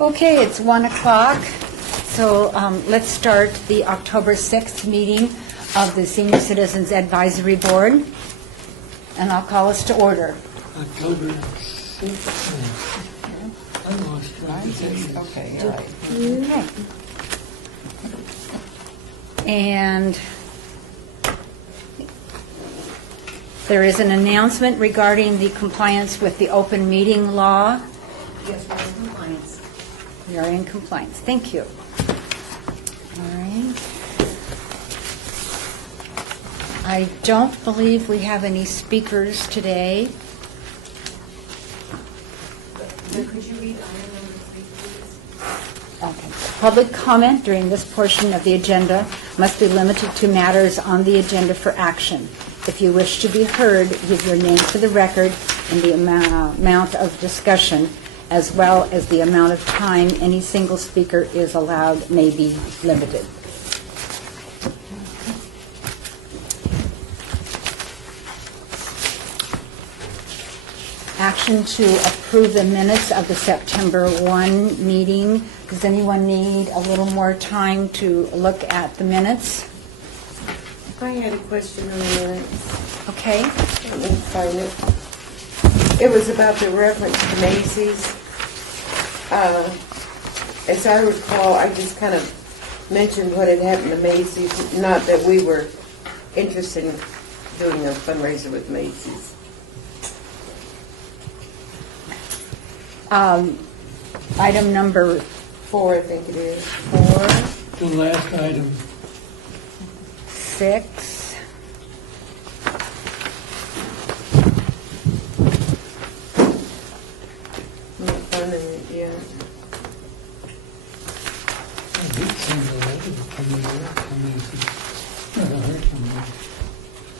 Okay, it's 1 o'clock, so let's start the October 6th meeting of the Senior Citizens Advisory Board, and I'll call us to order. October 6th. I lost track of days. Okay, you're right. Okay. And there is an announcement regarding the compliance with the open meeting law. Yes, we're in compliance. We are in compliance. Thank you. All right. I don't believe we have any speakers today. Could you read item number 3, please? Okay. Public comment during this portion of the agenda must be limited to matters on the agenda for action. If you wish to be heard, give your name for the record and the amount of discussion, as well as the amount of time any single speaker is allowed may be limited. Action to approve the minutes of the September 1 meeting. Does anyone need a little more time to look at the minutes? I had a question on the minutes. Okay. Let me find it. It was about the reference to Macy's. As I recall, I just kind of mentioned what had happened to Macy's, not that we were interested in doing a fundraiser with Macy's. Item number 4, I think it is. 4, The last item, 6, I'm not finding it yet. I did send a letter to New York. I mean, never heard from them.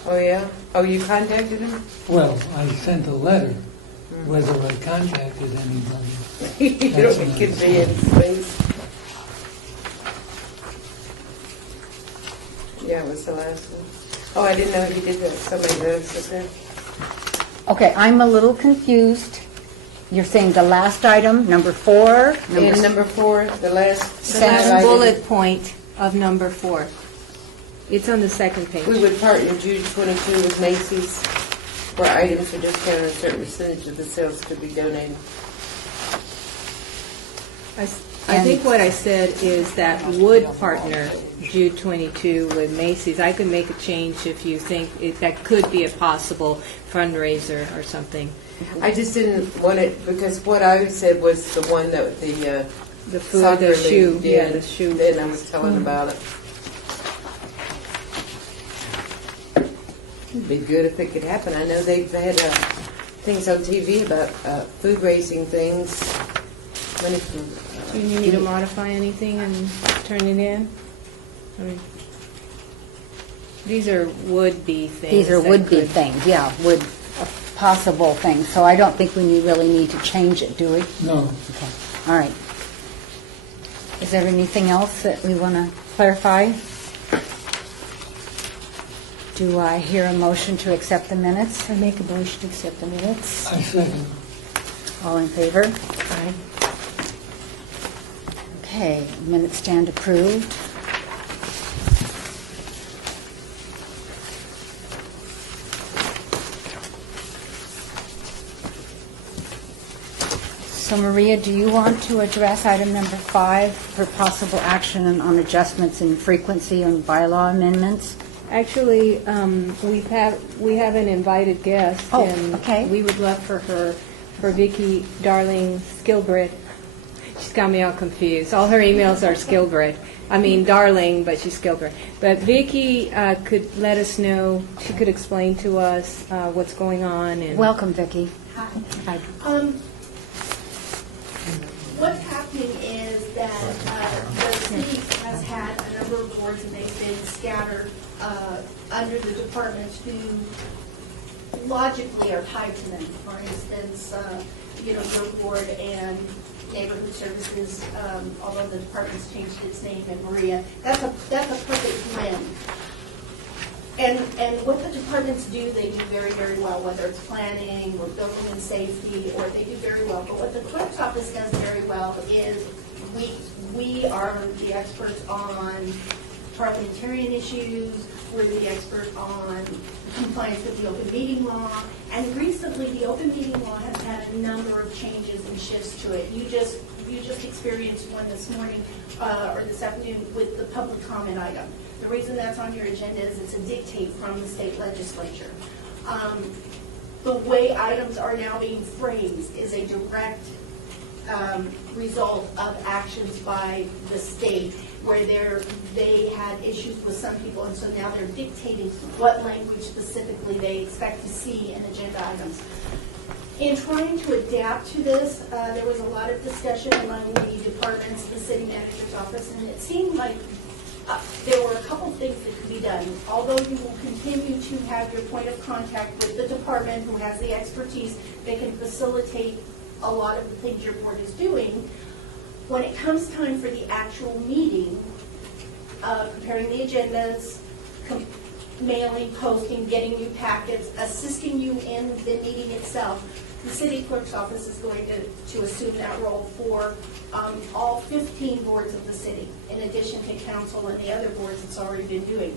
Oh, yeah? Oh, you contacted him? Well, I sent a letter. Whether I contacted anybody, You That's don't nice. give me any space. Yeah, it was the last one. Oh, I didn't know he did that. Somebody noticed it there. Okay, I'm a little confused. You're saying the last item, number 4? And number 4, the last. The The last last highlighted. bullet point of number 4. It's on the second page. We would partner June 22 with Macy's for items for discount, a certain percentage of the sales could be donated. I think what I said is that would partner Jude 22 with Macy's. I could make a change if you think that could be a possible fundraiser or something. I just didn't want it, because what I said was the one that the The food, soccer the shoe, league yeah, did. the shoe. Then I was telling about it. It'd be good if it could happen. I know they've had things on TV about food raising things. Money from, Do you need me to modify anything and turn it in? I mean, these are would-be things. These are that would-be could- things, yeah, possible things. So I don't think we really need to change it, do we? no. Okay, all right. Is there anything else that we want to clarify? Do I hear a motion to accept the minutes? I make a motion to accept the minutes. I second. All in favor? Aye. Okay, minutes stand approved. So Maria, do you want to address item number 5 for possible action on adjustments in frequency on bylaw amendments? Actually, we have an invited guest. Oh, and okay. we would love for Vicki Darling Skilbred. She's got me all confused. All her emails are Skilbred. I mean Darling, but she's Skilbred. But Vicki could let us know. She could explain to us what's going on. And Welcome, Vicki. Hi. What's happening is that the city has had a number of boards and they've been scattered under the departments who logically are tied to them. For instance, your board and neighborhood services, although the department's changed its name in Maria, that's a perfect blend. And what the departments do, they do very, very well, whether it's planning or building and safety, or they do very well. But what the clerk's office does very well is we are the experts on parliamentarian issues, we're the expert on compliance with the open meeting law, and recently the open meeting law has had a number of changes and shifts to it. You just experienced one this morning, or this afternoon, with the public comment item. The reason that's on your agenda is it's a dictate from the state legislature. The way items are now being phrased is a direct result of actions by the state where they had issues with some people, and so now they're dictating what language specifically they expect to see in agenda items. In trying to adapt to this, there was a lot of discussion among the departments, the city manager's office, and it seemed like there were a couple things that could be done. Although you will continue to have your point of contact with the department who has the expertise, they can facilitate a lot of the things your board is doing. When it comes time for the actual meeting, preparing the agendas, mailing, posting, getting you packets, assisting you in the meeting itself, the city clerk's office is going to assume that role for all 15 boards of the city, in addition to council and the other boards it's already been doing.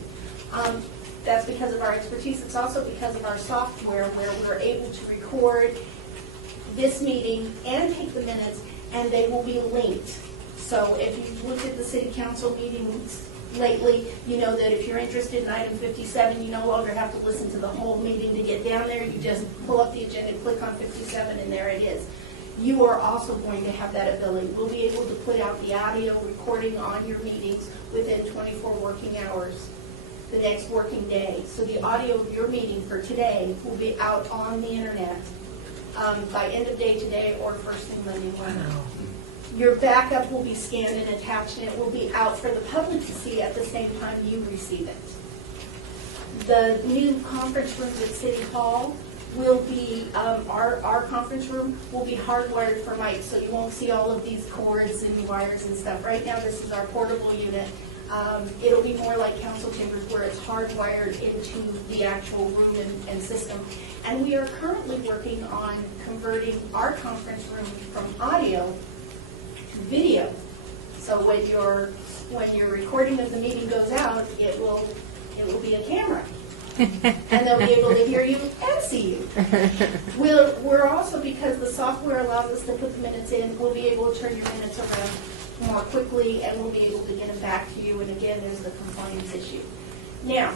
That's because of our expertise. It's also because of our software where we're able to record this meeting and take the minutes, and they will be linked. So if you've looked at the city council meetings lately, you know that if you're interested in item 57, you no longer have to listen to the whole meeting to get down there. You just pull up the agenda, click on 57, and there it is. You are also going to have that ability. We'll be able to put out the audio recording on your meetings within 24 working hours, the next working day. So the audio of your meeting for today will be out on the internet by end of day today or first thing Monday morning. Your backup will be scanned and attached, and it will be out for the public to see at the same time you receive it. The new conference rooms at City Hall will be, our conference room will be hardwired for mics, so you won't see all of these cords and wires and stuff. Right now, this is our portable unit. It'll be more like council chambers where it's hardwired into the actual room and system. And we are currently working on converting our conference room from audio to video. So when your recording of the meeting goes out, it will be a camera. And they'll be able to hear you and see you. We're also, because the software allows us to put the minutes in, we'll be able to turn your minutes around more quickly, and we'll be able to get them back to you. And again, there's the compliance issue. Now,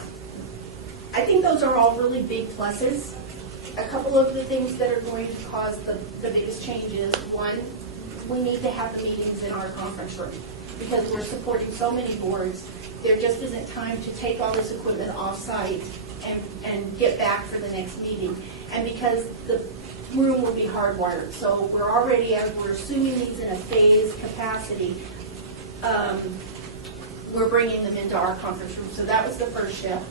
I think those are all really big pluses. A couple of the things that are going to cause the biggest changes: one, we need to have the meetings in our conference room because we're supporting so many boards. There just isn't time to take all this equipment off-site and get back for the next meeting. And because the room will be hardwired, so we're already, as we're assuming these in a phased capacity, we're bringing them into our conference room. So that was the first shift.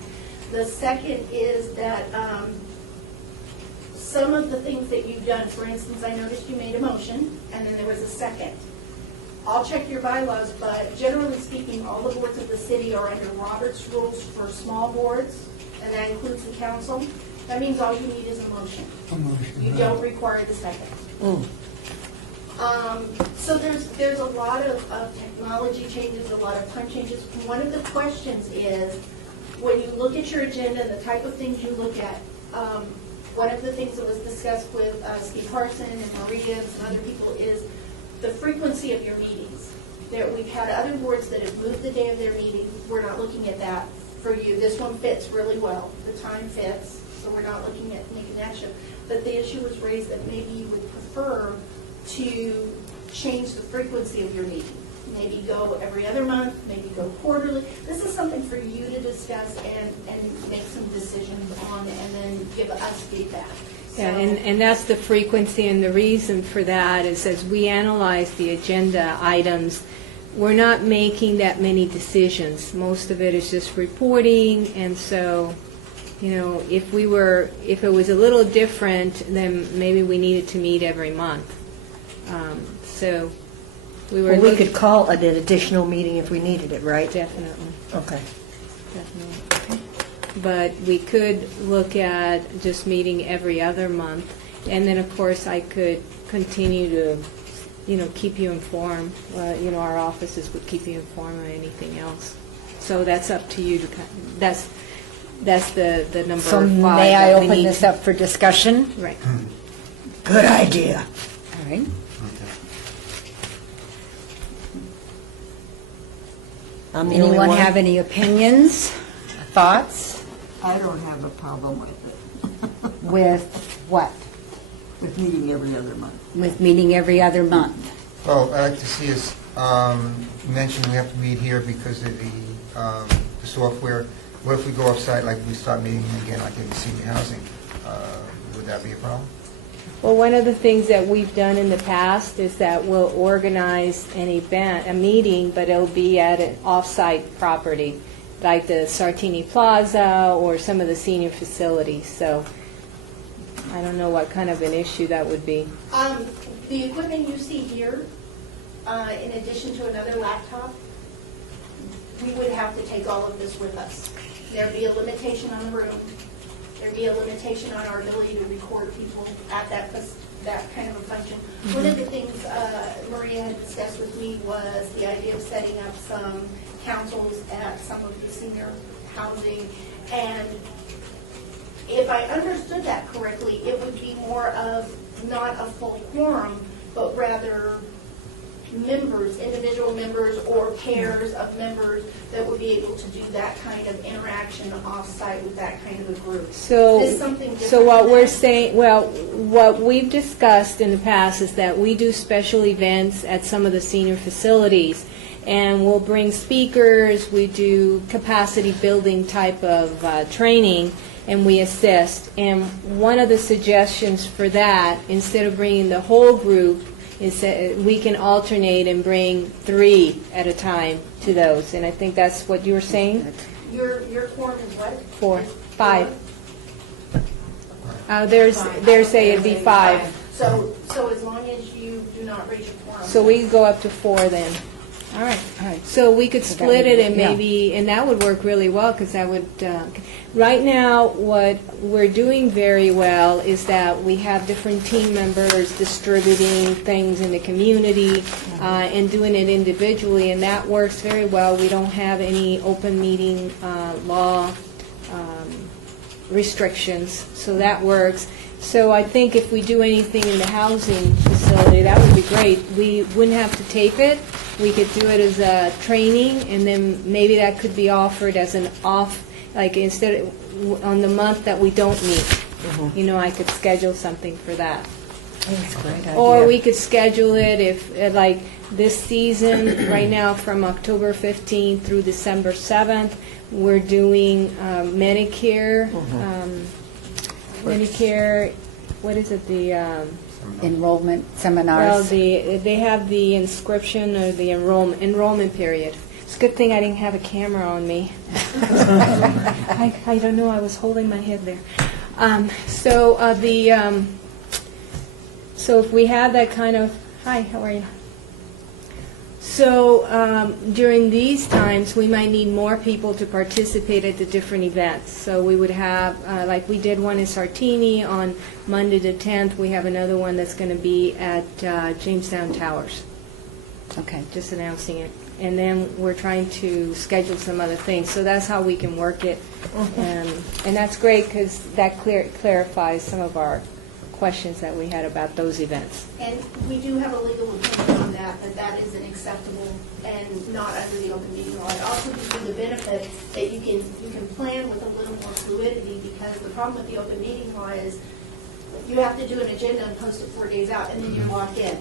The second is that some of the things that you've done, for instance, I noticed you made a motion, and then there was a second. I'll check your bylaws, but generally speaking, all the boards of the city are under Robert's rules for small boards, and that includes the council. That means all you need is a motion. You don't require the second. So there's a lot of technology changes, a lot of time changes. One of the questions is, when you look at your agenda and the type of things you look at, one of the things that was discussed with Steve Parson and Maria and some other people is the frequency of your meetings. We've had other boards that have moved the day of their meeting. We're not looking at that for you. This one fits really well. The time fits, so we're not looking at making that shift. But the issue was raised that maybe you would prefer to change the frequency of your meeting. Maybe go every other month, maybe go quarterly. This is something for you to discuss and make some decisions on, and then give us feedback. Yeah, and that's the frequency, and the reason for that is as we analyze the agenda items, we're not making that many decisions. Most of it is just reporting, and so, if it was a little different, then maybe we needed to meet every month. So we were. Well, we could call it an additional meeting if we needed it, right? Definitely. Okay. Definitely. but we could look at just meeting every other month. And then, of course, I could continue to, keep you informed. Our offices would keep you informed on anything else. So that's up to you to, that's the number So 5 may I that we open need this to- up for discussion? Right. Good idea. All right. I'm the only Anyone one. have any opinions, thoughts I don't have a problem with it, with what? with meeting every other month. With meeting every other month? Well, I'd like to see us mention we have to meet here because of the software. What if we go off-site, like we start meeting again, like in senior housing? Would that be a problem? Well, one of the things that we've done in the past is that we'll organize an event, a meeting, but it'll be at an off-site property, like the Sartini Plaza or some of the senior facilities. So I don't know what kind of an issue that would be. The equipment you see here, in addition to another laptop, we would have to take all of this with us. There'd be a limitation on the room. There'd be a limitation on our ability to record people at that kind of a function. One of the things Maria had discussed with me was the idea of setting up some councils at some of the senior housing. And if I understood that correctly, it would be more of not a full quorum, but rather members, individual members or pairs of members that would be able to do that kind of interaction off-site with that kind of a group. So, Is this something different so what than we're that? saying, well, what we've discussed in the past is that we do special events at some of the senior facilities, and we'll bring speakers, we do capacity building type of training, and we assist. And one of the suggestions for that, instead of bringing the whole group, is that we can alternate and bring 3 at a time to those. And I think that's what you were saying? Your quorum is what? 4, 5. There's say it'd be 5. So as long as you do not reach a quorum. So we could go up to 4 then. All right. So we could So that split would- it and yeah. maybe, and that would work really well because that would, right now, what we're doing very well is that we have different team members distributing things in the community and doing it individually, and that works very well. We don't have any open meeting law restrictions, so that works. So I think if we do anything in the housing facility, that would be great. We wouldn't have to tape it. We could do it as a training, and then maybe that could be offered as an off, like instead of, on the month that we don't meet. I could schedule something for that. That's a great idea. Or we could schedule it if, like, this season, right now, from October 15th through December 7th, we're doing Medicare, what is it, Enrollment well, seminars. they have the inscription or the enrollment period. It's a good thing I didn't have a camera on me. I don't know, I was holding my head there. So if we have that kind of, hi, how are you? So during these times, we might need more people to participate at the different events. So we would have, like we did one in Sartini on Monday the 10th. We have another one that's going to be at Jamestown Towers, Okay. just announcing it. And then we're trying to schedule some other things. So that's how we can work it. And that's great because that clarifies some of our questions that we had about those events. And we do have a legal opinion on that that isn't acceptable and not under the open meeting law. It also gives you the benefit that you can plan with a little more fluidity, because the problem with the open meeting law is you have to do an agenda and post it 4 days out, and then you're locked in.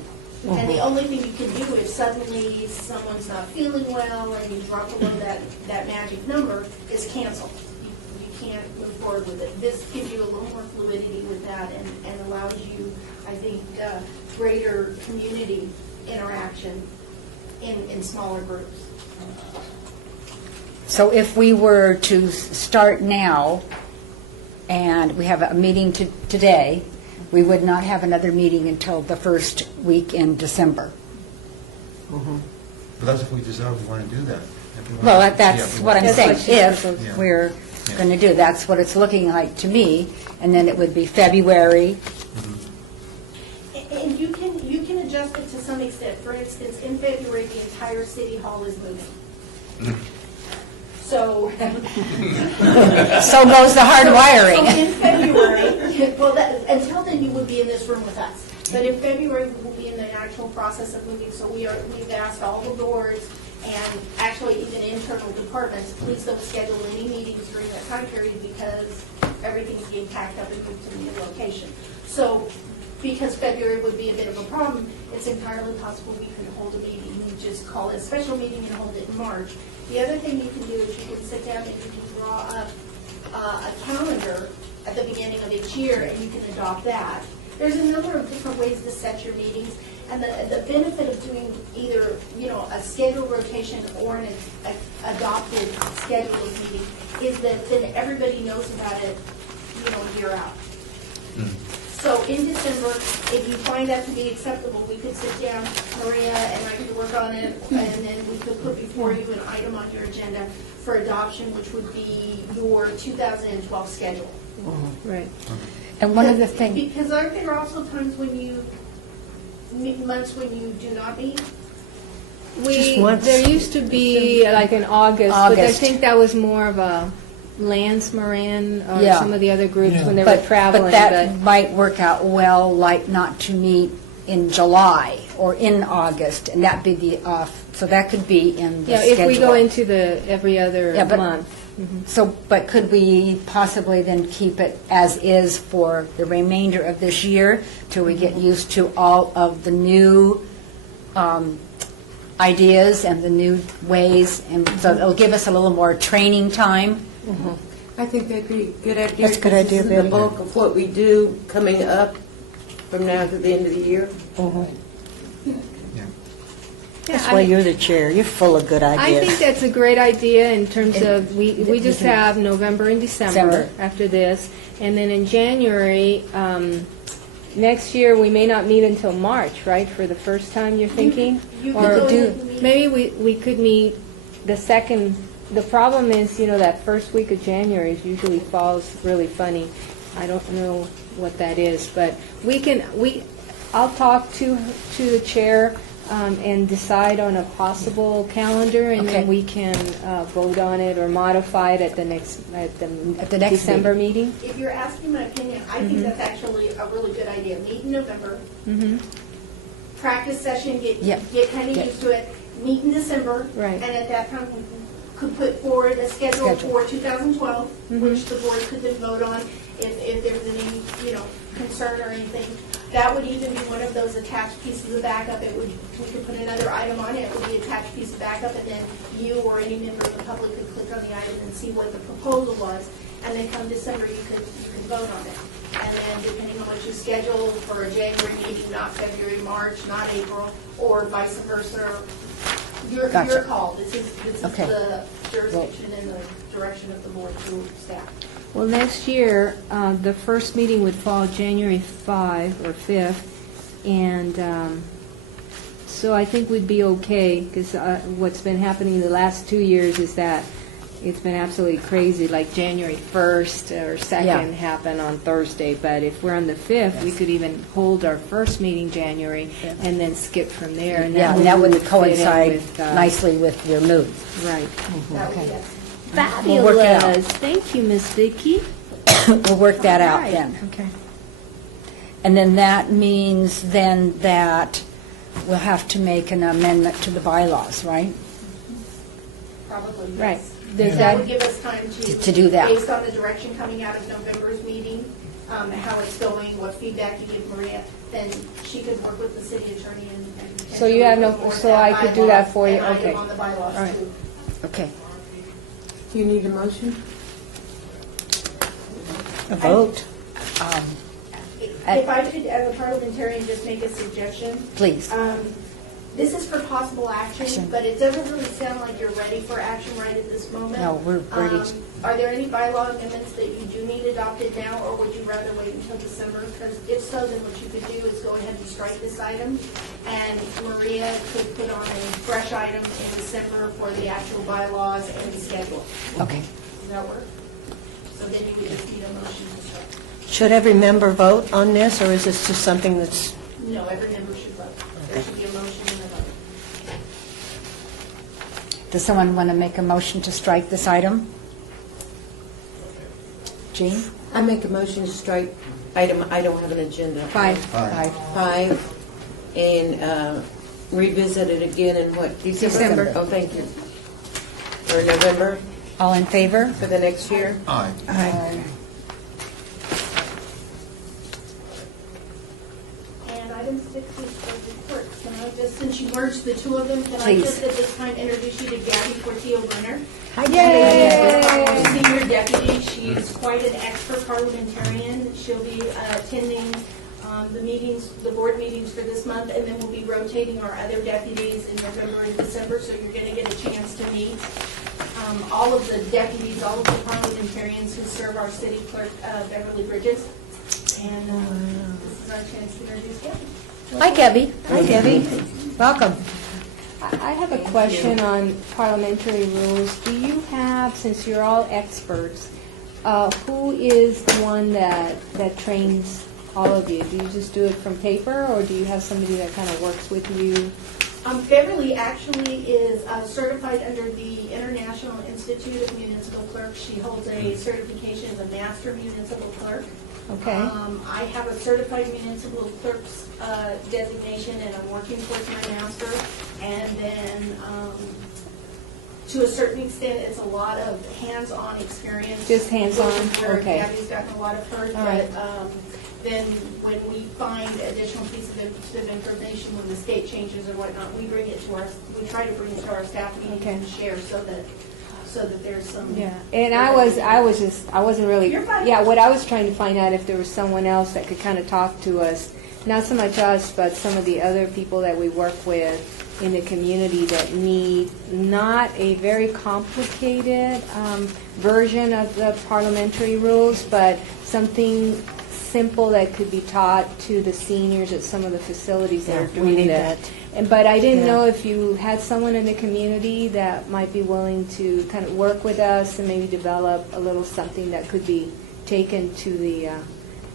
And the only thing you can do if suddenly someone's not feeling well and you drop below that magic number is cancel. You can't move forward with it. This gives you a little more fluidity with that and allows you, I think, greater community interaction in smaller groups. So if we were to start now, and we have a meeting today, we would not have another meeting until the first week in December. But that's if we decide we want to do that. If we want Well, to see that's what I'm everyone. saying. That's what she's If proposing. we're, going to do. That's what it's looking like to me. And then it would be February. And you can adjust it to some extent. For instance, in February, the entire city hall is moving. So. So goes the hard So wiring. in February, well, until then, you would be in this room with us. But in February, we will be in the actual process of moving. So we've asked all the boards and actually even internal departments, please don't schedule any meetings during that time period because everything is being packed up and moved to the new location. So because February would be a bit of a problem, it's entirely possible we could hold a meeting. We just call it a special meeting and hold it in March. The other thing you can do is you can sit down and you can draw up a calendar at the beginning of each year and you can adopt that. There's a number of different ways to set your meetings, and the benefit of doing either, a scheduled rotation or an adopted scheduled meeting is that then everybody knows about it, a year out. So in December, if you find that to be acceptable, we could sit down, Maria and I could work on it, and then we could put before you an item on your agenda for adoption, which would be your 2012 schedule. Right. And one of the things, Because aren't there also times months when you do not meet? There used to be like in August, but I August. think that was more of a Lance Moran or Yeah. some of the other groups Yeah. when they were but traveling. that might work out well, like not to meet in July or in August, and that'd be the off, so that could be in the Yeah, schedule. if we go into the every other Yeah, but- month. So, but could we possibly then keep it as is for the remainder of this year till we get used to all of the new ideas and the new ways? And so it'll give us a little more training time. I think that'd be a good idea. That's a good because idea, this is the Betty. bulk of what we do coming up from now to the end of the year. That's why you're the chair. You're full of good I ideas. think that's a great idea in terms And of, we just can- have November and December December. after this, and then in January, next year, we may not meet until March, right, for the first time, you're thinking? You Or could go do, ahead and meet. maybe we could meet the second, the problem is, that first week of January usually falls really funny. I don't know what that is, but I'll talk to the chair and decide on a possible calendar, and Okay. then we can vote on it or modify it at the next December meeting. If you're asking my opinion, I think that's actually a really good idea. Meet in November, practice session, Yep. get kind of Yep. used to it. Meet in December. Right. And at that time, we could put forward a schedule Schedule. for 2012, which the board could then vote on if there's any, concern or anything. That would even be one of those attached pieces of backup. We could put another item on it. It would be attached piece of backup, and then you or any member of the public could click on the item and see what the proposal was. And then come December, you could vote on it. And then depending on what you schedule for a January meeting, not February, March, not April, or vice versa, your Gotcha. call. This is Okay. the jurisdiction and the direction of the board through staff. Well, next year, the first meeting would fall January 5 or 5th, and so I think we'd be okay, because what's been happening the last 2 years is that it's been absolutely crazy, like January 1st or 2nd Yeah. happened on Thursday, but if we're on the 5th, we could even hold our first meeting January and then skip from there. And Yeah, and that would fit in coincide with, nicely with your move. Right. That would be it. We'll work it out. Fabulous. Thank you, Miss Vicki. We'll work that out Right. then. Okay. And then that means then that we'll have to make an amendment to the bylaws, right? Probably, yes. Right. Does That would that, give us time To do that. Based on the direction coming out of November's meeting, how it's going, what feedback you give Maria, then she could work with the city attorney and. So you have no- put forward so I could do that for you? an item Okay. on the bylaws All right. too. Okay. Do you need a motion? A vote. If I could, as a parliamentarian, just make a suggestion. Please. This is for possible action, Action. but it doesn't really sound like you're ready for action right at this moment. No, we're ready. Are there any bylaw amendments that you do need adopted now, or would you rather wait until December? Because if so, then what you could do is go ahead and strike this item, and Maria could put on a fresh item in December for the actual bylaws and the schedule. Okay. Does that work? So then you would just need a motion to strike. Should every member vote on this, or is this just something that's, No, every member should vote. There should be a motion and a vote. Does someone want to make a motion to strike this item? Jean? I make a motion to strike item, I don't have an agenda. 5. Five. 5, and revisit it again in what, December? December. Oh, thank you. Or November All in favor? for the next year? Aye. And item 6 is for reports. Can I just, since you merged the two of them, can I Please. just at this time introduce you to Gabby Portillo-Brenner? Yay! Our senior deputy. She's quite an expert parliamentarian. She'll be attending the meetings, the board meetings for this month, and then we'll be rotating our other deputies in November and December, so you're going to get a chance to meet all of the deputies, all of the parliamentarians who serve our city clerk, Beverly Bridges. And this is our chance to introduce Gabby. Hi, Gabby. hi Debbie, welcome. I have a question on parliamentary rules. Do you have, since you're all experts, who is the one that trains all of you? Do you just do it from paper, or do you have somebody that kind of works with you? Beverly actually is certified under the International Institute of Municipal Clerks. She holds a certification as a master municipal clerk. Okay. I have a certified municipal clerk's designation, and I'm working towards my master. And then, to a certain extent, it's a lot of hands-on experience. Just hands-on, which is where okay. Gabby's gotten a lot of hers. All right. But then when we find additional pieces of information, when the state changes or whatnot, we bring it to we try to bring it to our staff meetings Okay. and share so that there's some. Yeah, and I wasn't really, You're fine. yeah, what I was trying to find out if there was someone else that could kind of talk to us, not so much us, but some of the other people that we work with in the community that need not a very complicated version of the parliamentary rules, but something simple that could be taught to the seniors at some of the facilities that Yeah, are we doing need that. that. But I didn't Yeah. know if you had someone in the community that might be willing to kind of work with us and maybe develop a little something that could be taken to the,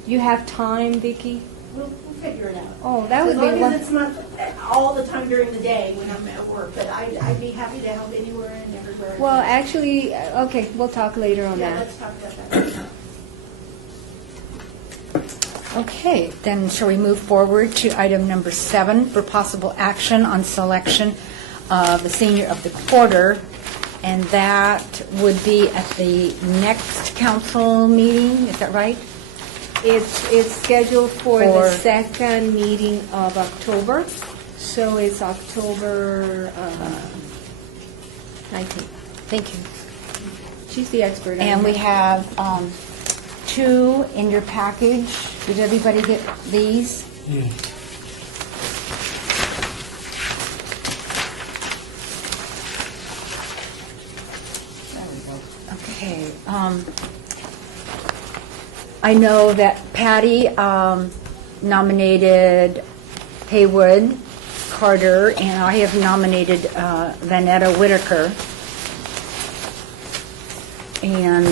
you have time, Vicki? We'll figure it out. Oh, that would be As long one. as it's not all the time during the day when I'm at work, but I'd be happy to help anywhere and everywhere. Well, actually, okay, we'll talk later on Yeah, that. let's talk about that. Okay, then shall we move forward to item number 7 for possible action on selection of the senior of the quarter, and that would be at the next council meeting, is that right? It's scheduled for For- the second meeting of October, so it's October 19th. Thank you. She's the expert. on And we that. have 2 in your package. Did everybody get these? Yeah. Okay. I know that Patty nominated Haywood Carter, and I have nominated Vanetta Whitaker. And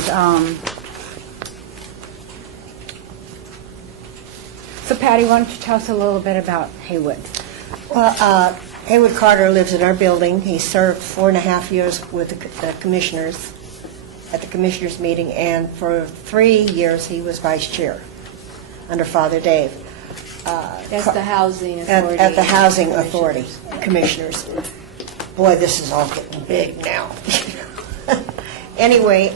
so Patty, why don't you tell us a little bit about Haywood? Well, Haywood Carter lives in our building. He served 4.5 years with the commissioners, at the commissioners meeting, and for 3 years he was vice chair under Father Dave. That's the housing authority. At the Housing Authority Commissioners. Boy, this is all getting big now. Anyway,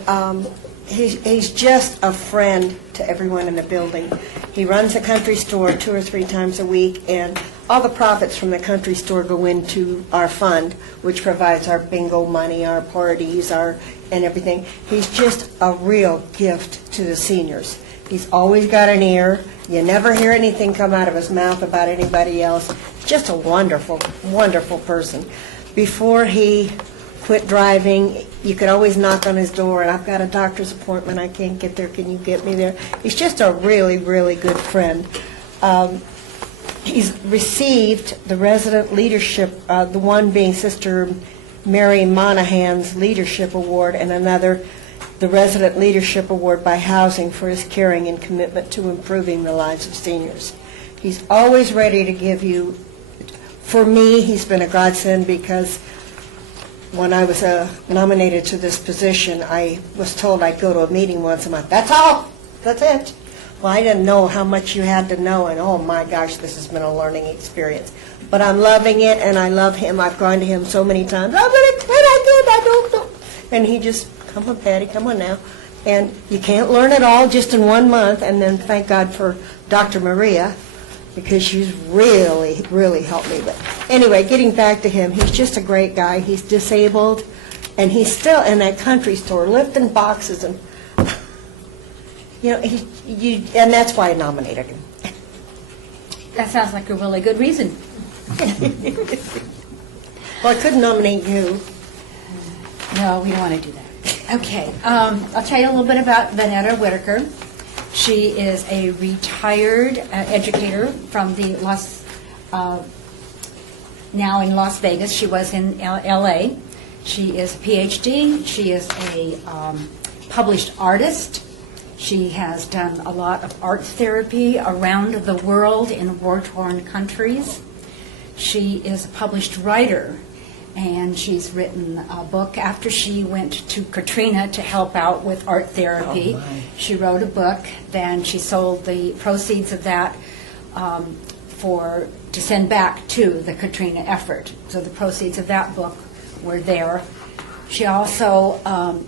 he's just a friend to everyone in the building. He runs a country store 2 or 3 times a week, and all the profits from the country store go into our fund, which provides our bingo money, our parties, and everything. He's just a real gift to the seniors. He's always got an ear. You never hear anything come out of his mouth about anybody else. Just a wonderful, wonderful person. Before he quit driving, you could always knock on his door, and I've got a doctor's appointment, I can't get there, can you get me there? He's just a really, really good friend. He's received the resident leadership, the one being Sister Mary Monahan's Leadership Award, and another the Resident Leadership Award by Housing for his caring and commitment to improving the lives of seniors. He's always ready to give you, for me, he's been a godsend because when I was nominated to this position, I was told I'd go to a meeting once a month. That's all. That's it. Well, I didn't know how much you had to know, and oh my gosh, this has been a learning experience. But I'm loving it, and I love him. I've gone to him so many times. I'm going to quit. I don't know. And he just, come on, Patty, come on now. And you can't learn it all just in 1 month, and then thank God for Dr. Maria, because she's really, really helped me. But anyway, getting back to him, he's just a great guy. He's disabled, and he's still in that country store lifting boxes, and and that's why I nominated him. That sounds like a really good reason. Well, I could nominate you. No, we don't want to do that. Okay, I'll tell you a little bit about Vanetta Whitaker. She is a retired educator from the now in Las Vegas. She was in L.A. She is a PhD. She is a published artist. She has done a lot of art therapy around the world in war-torn countries. She is a published writer, and she's written a book after she went to Katrina to help out with art therapy. She wrote a book, then she sold the proceeds of that to send back to the Katrina effort. So the proceeds of that book were there. She also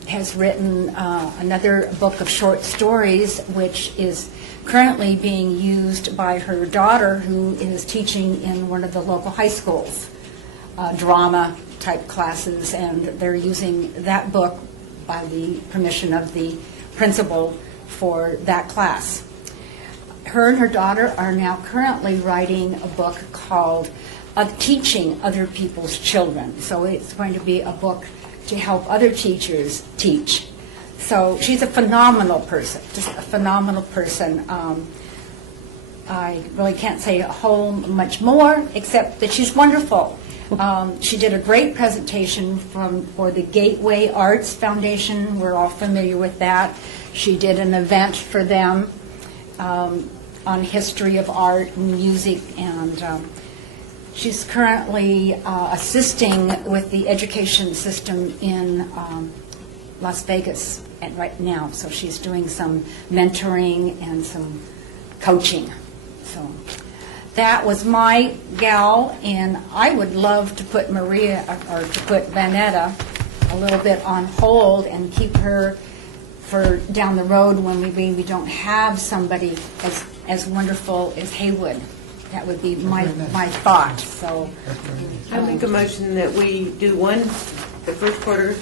has written another book of short stories, which is currently being used by her daughter, who is teaching in one of the local high schools, drama type classes, and they're using that book by the permission of the principal for that class. Her and her daughter are now currently writing a book called Teaching Other People's Children. So it's going to be a book to help other teachers teach. So she's a phenomenal person, just a phenomenal person. I really can't say a whole much more, except that she's wonderful. She did a great presentation for the Gateway Arts Foundation. We're all familiar with that. She did an event for them on history of art and music, and she's currently assisting with the education system in Las Vegas right now. So she's doing some mentoring and some coaching. So that was my gal, and I would love to put Maria, or to put Vanetta a little bit on hold and keep her for down the road when we don't have somebody as wonderful as Haywood. That would be my thought. So I make a motion that we do one the first quarter,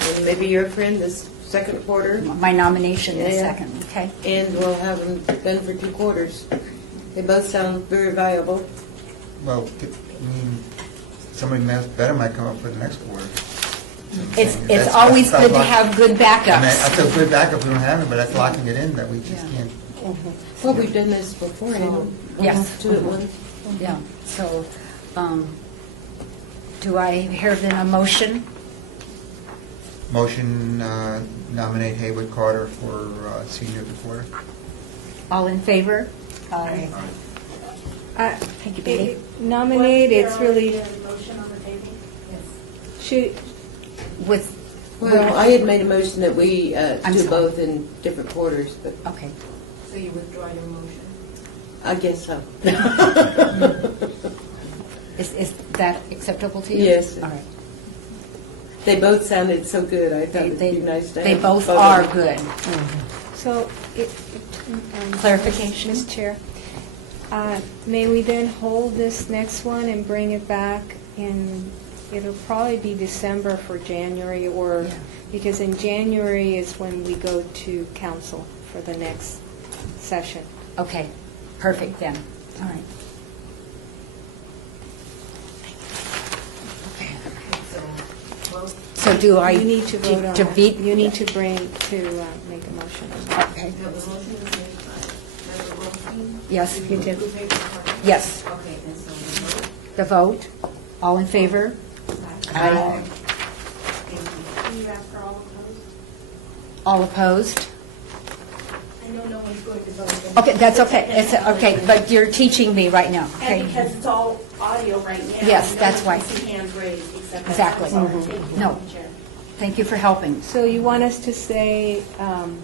and maybe your friend the second quarter, my nomination is Yeah. second, okay? and we'll have them done for 2 quarters. They both sound very valuable. Well, somebody better might come up for the next quarter. It's always good to have good I backups. feel good backup if we don't have it, but that's locking it in that we just can't. Well, we've done this before, haven't we? Yes. 2 at once. Yeah, so, do I hear then a motion? Motion nominate Haywood Carter for senior of the quarter. All in favor? Thank you, Betty. Nominate, it's really, Motion on the table? should, With, Well, I had made a motion that we I'm do sorry. both in different quarters, but okay. So you withdraw your motion? I guess so. Is that acceptable to you? Yes. All right. They both sounded so good, I thought it'd They be nice to have they both of are them. good. so, Clarification? Ms. Chair, may we then hold this next one and bring it back in, it'll probably be December for January, or, Yeah. because in January is when we go to council for the next session. Okay, perfect then. All right. So do I? You need to vote on it. beat? You need to make a motion. Okay. The motion was made by Member Wilson. Yes, You did. Who made the motion? yes. Okay, and so we vote. The vote, all in favor? Aye. Thank you. Can you ask for all opposed? All opposed? I know no one's going to vote. Okay, that's okay. It's okay, but you're teaching me right now. And Okay. because it's all audio right now. Yes, that's no one why. can see hands raised except. Exactly. I'm sorry. Thank you, No. Madam Chair. Thank you for helping. So you want us to say, And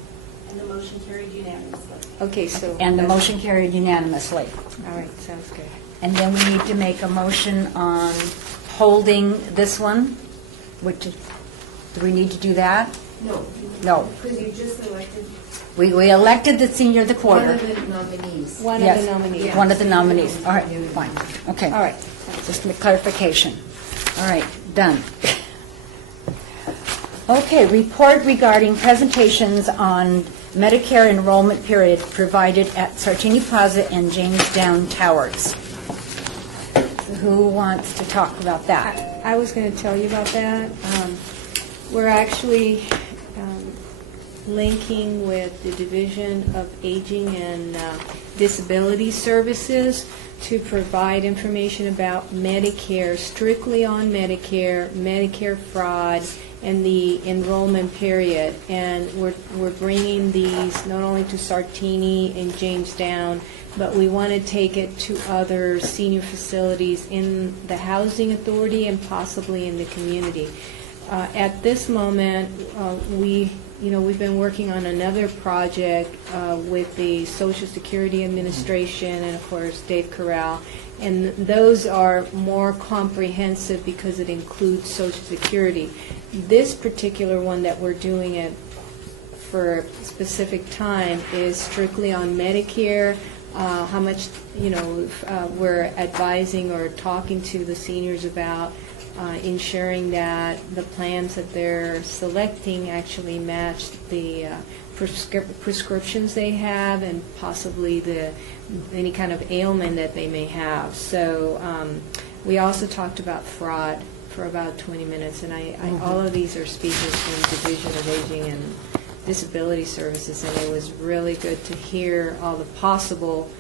the motion carried unanimously. okay, so. And the motion carried unanimously. All right, sounds good. And then we need to make a motion on holding this one, which, do we need to do that? No. No. Because you just elected We elected the senior of the one quarter. of the nominees. One Yes. of the nominees. One of the nominees. All right, fine. Okay. All right. Just a clarification. All right, done. Okay, report regarding presentations on Medicare enrollment period provided at Sartini Plaza and Jamestown Towers. Who wants to talk about that? I was going to tell you about that. We're actually linking with the Division of Aging and Disability Services to provide information about Medicare, strictly on Medicare, Medicare fraud, and the enrollment period. And we're bringing these not only to Sartini and Jamestown, but we want to take it to other senior facilities in the housing authority and possibly in the community. At this moment, we've been working on another project with the Social Security Administration and, of course, Dave Corral. And those are more comprehensive because it includes Social Security. This particular one that we're doing it for a specific time is strictly on Medicare, how much, we're advising or talking to the seniors about ensuring that the plans that they're selecting actually match the prescriptions they have and possibly any kind of ailment that they may have. So we also talked about fraud for about 20 minutes, and all of these are speakers from Division of Aging and Disability Services, and it was really good to hear all the possible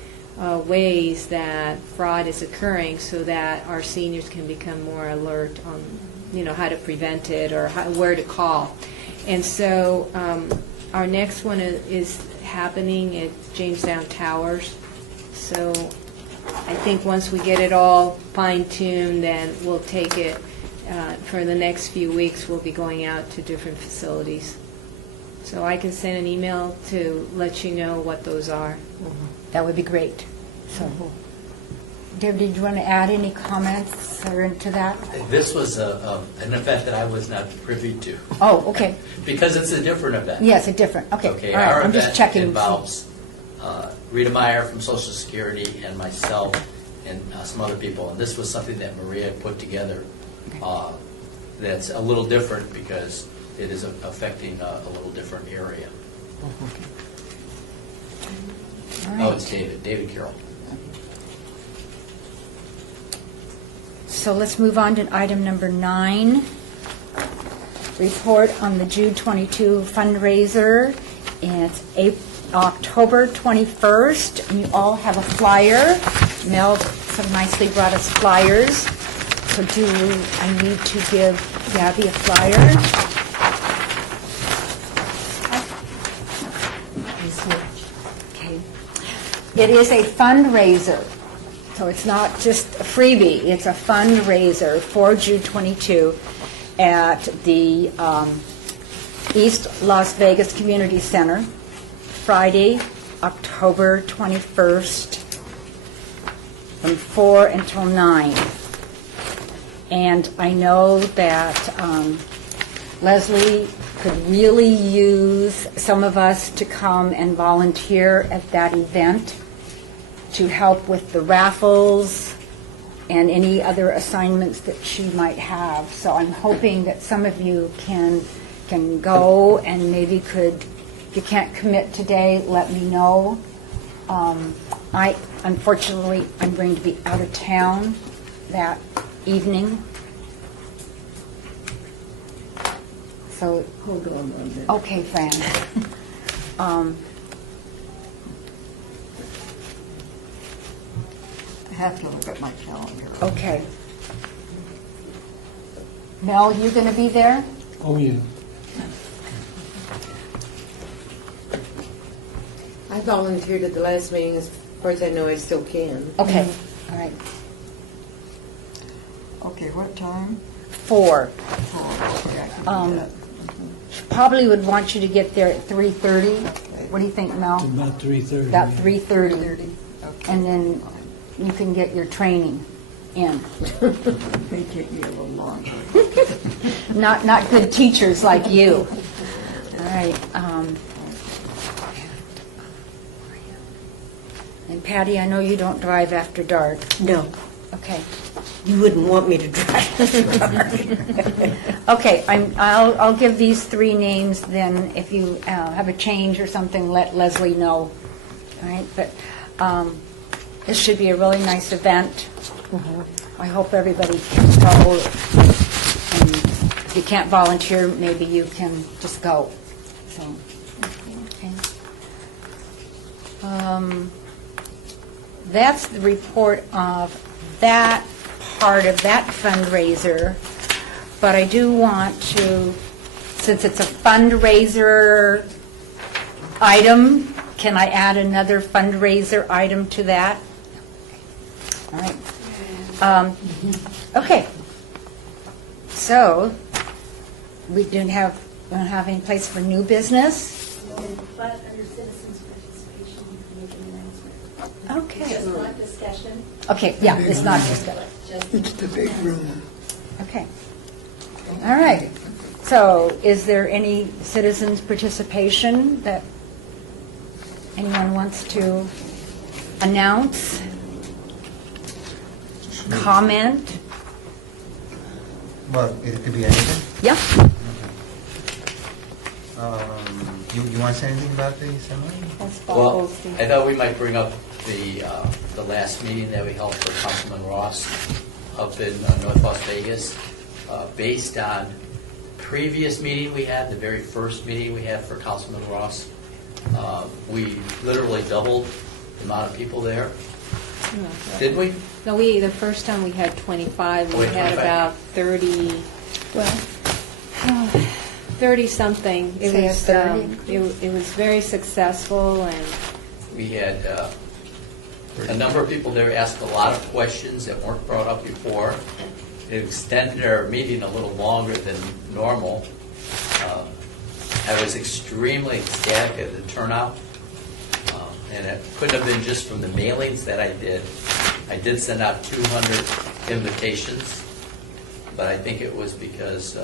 ways that fraud is occurring so that our seniors can become more alert on, how to prevent it or where to call. And so our next one is happening at Jamestown Towers. So I think once we get it all fine-tuned, then we'll take it for the next few weeks. We'll be going out to different facilities. So I can send an email to let you know what those are. That would be great. So, Deb, did you want to add any comments or into that? This was an event that I was not privy to. Oh, okay. Because it's a different event. Yes, a different, okay. Okay, All right, our I'm just event checking. involves Rita Meyer from Social Security and myself and some other people. And this was something that Maria put together that's a little different because it is affecting a little different area. All right. Oh, it's David Carroll. So let's move on to item number 9. Report on the Jude 22 fundraiser. It's October 21st, and you all have a flyer. Mel so nicely brought us flyers. So I need to give Gabby a flyer? Okay. It is a fundraiser. So it's not just a freebie, it's a fundraiser for Jude 22 at the East Las Vegas Community Center, Friday, October 21st, from 4 until 9. And I know that Leslie could really use some of us to come and volunteer at that event to help with the raffles and any other assignments that she might have. So I'm hoping that some of you can go and maybe could, if you can't commit today, let me know. Unfortunately, I'm going to be out of town that evening. So, Hold on a minute. okay, Fran. I have to look at my calendar. Okay. Mel, you going to be there? Oh, yeah. I volunteered at the last meeting, as far as I know, I still can. Okay, all right. Okay, what time? 4. Okay, I can do Um, that. Probably would want you to get there at 3:30. What do you think, Mel? About 3:30. About 3:30. 30. Okay. And then you can get your training in. May take me a little longer. Not good teachers like you. All right. And Patty, I know you don't drive after dark. No, Okay. you wouldn't want me to drive. Okay, I'll give these 3 names, then if you have a change or something, let Leslie know. All right, but this should be a really nice event. I hope everybody can go. And if you can't volunteer, maybe you can just go. So, okay. That's the report of that part of that fundraiser. But I do want to, since it's a fundraiser item, can I add another fundraiser item to that? All right. Okay. So, we don't have any place for new business? But under citizens participation, you can make an announcement. Okay. Just not discussion, Okay, yeah, it's not just that. just It's the big room. Okay. All right. So is there any citizens' participation that anyone wants to announce, comment? Well, it could be anything. Yeah. You want to say anything about the assembly? That's Bob Well, Goldstein. I thought we might bring up the last meeting that we held for Councilman Ross up in North Las Vegas, based on previous meeting we had, the very first meeting we had for Councilman Ross. We literally doubled the amount of people there. Did we? No, the first time we had 25, we Wait, had 25. about 30, well, 30-something. It Say was, 30. it was very successful, and We had a number of people there asked a lot of questions that weren't brought up before. It extended our meeting a little longer than normal. I was extremely ecstatic at the turnout, and it couldn't have been just from the mailings that I did. I did send out 200 invitations, but I think it was because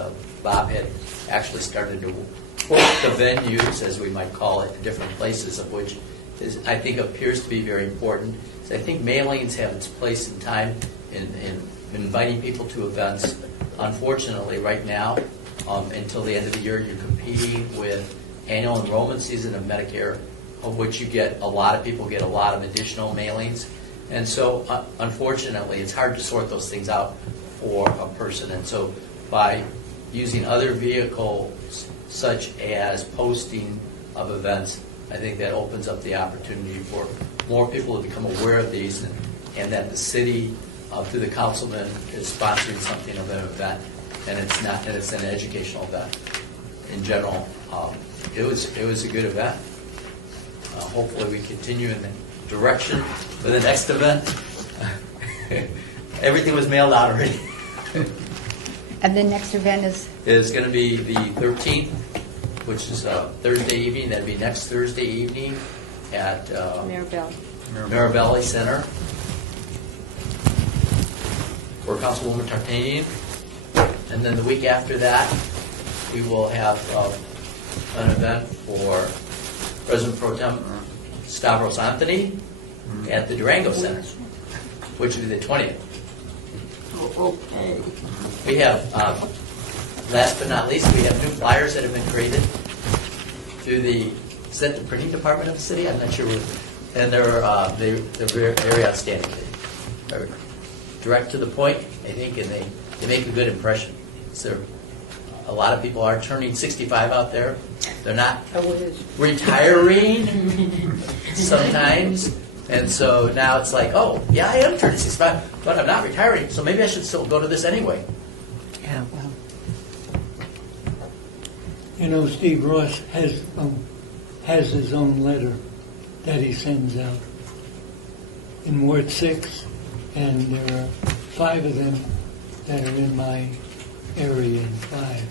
Bob had actually started to work the venues, as we might call it, in different places, of which I think appears to be very important. So I think mailings have its place in time in inviting people to events. Unfortunately, right now, until the end of the year, you're competing with annual enrollment season of Medicare, of which you get a lot of people get a lot of additional mailings. And so, unfortunately, it's hard to sort those things out for a person. And so, by using other vehicles, such as posting of events, I think that opens up the opportunity for more people to become aware of these, and that the city, through the councilman, is sponsoring something of an event, and it's not, and it's an educational event. In general, it was a good event. Hopefully, we continue in the direction for the next event. Everything was mailed out already. And the next event is? It's going to be the 13th, which is Thursday evening. That'll be next Thursday evening at Maribel. Maribelli Center for Councilwoman Tartanian. And then the week after that, we will have an event for President Pro Tem Stavros Anthony at the Durango Center, which will be the 20th. Okay. We have, last but not least, we have new flyers that have been created through is that the printing department of the city? I'm not sure. And they're very outstanding. They're direct to the point, I think, and they make a good impression. So a lot of people are turning 65 out there. They're not retiring sometimes. And so now it's like, oh, yeah, I am turning 65, but I'm not retiring, so maybe I should still go to this anyway. Yeah, well, You know, Steve Ross has his own letter that he sends out in Ward 6, and there are 5 of them that are in my area in 5.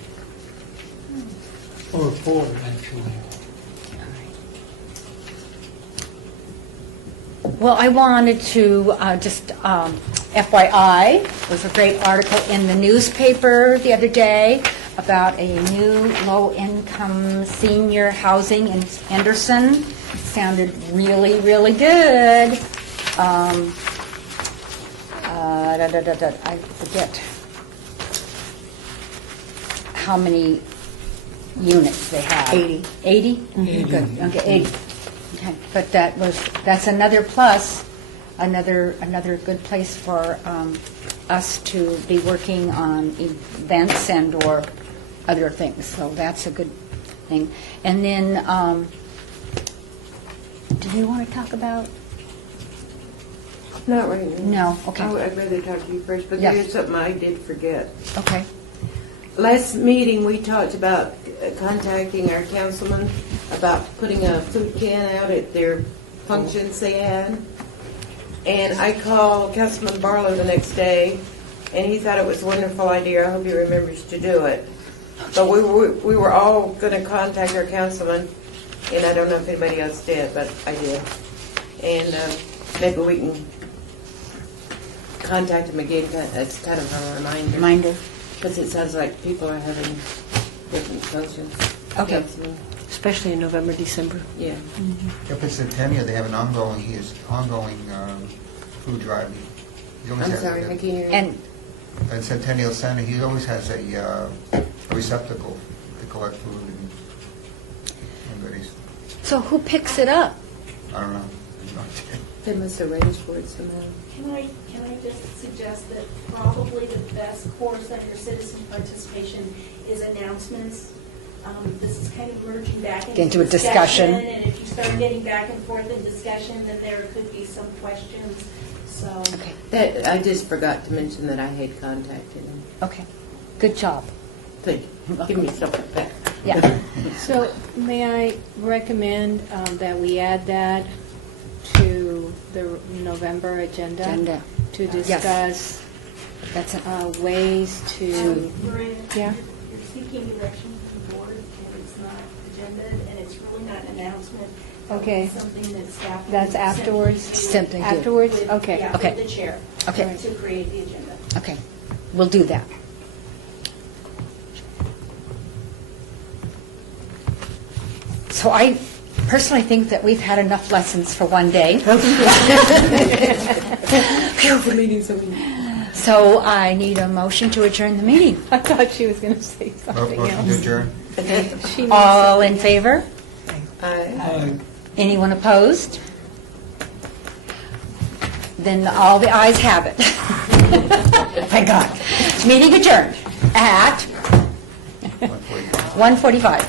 Or 4, actually. Well, I wanted to just FYI, there was a great article in the newspaper the other day about a new low-income senior housing in Henderson. Sounded really, really good. I forget how many units they have. 80. 80? Good, okay, 80. Okay, but that's another plus, another good place for us to be working on events and/or other things, so that's a good thing. And then, do you want to talk about? Not right now. No, okay. I'd rather talk to you first, but Yeah. there is something I did forget. Okay. Last meeting, we talked about contacting our councilman about putting a food can out at their functions they had. And I called Councilman Barlow the next day, and he thought it was a wonderful idea. I hope he remembers to do it. But we were all going to contact our councilman, and I don't know if anybody else did, but I did. And maybe we can contact him again. That's kind of a reminder. Because it sounds like people are having different functions. Okay. Councilman. Especially in November, December. Yeah. Up in Centennial, they have an ongoing food drive. He always I'm has sorry, a- I can't hear you. And In Centennial Center, he always has a receptacle to collect food and goodies. so who picks it up? I don't know. They must arrange for it somehow. Can I just suggest that probably the best course under citizen participation is announcements? This is kind of merging back Into a discussion. And if you start getting back and forth in discussion, then there could be some questions, so. Okay, I just forgot to mention that I had contacted him. okay. Good job. Thank you. Give me something back. Yeah. So may I recommend that we add that to the November agenda? Agenda. To Yes. discuss That's it. ways to, Maria, Yeah. you're seeking direction from the board, and it's not agended, and it's really not an announcement. Okay. It's something that staff. That's will simply afterwards? do Simply do. Afterwards? with- Okay. Yeah, Okay. with the chair. Okay. To create the agenda. Okay, we'll do that. So I personally think that we've had enough lessons for one day. So I need a motion to adjourn the meeting. I thought she was going to say something Motion to else. adjourn. She needs All in something favor? Anyone opposed? Then all the ayes have it. Thank God. Meeting adjourned at 1:45. 1:45.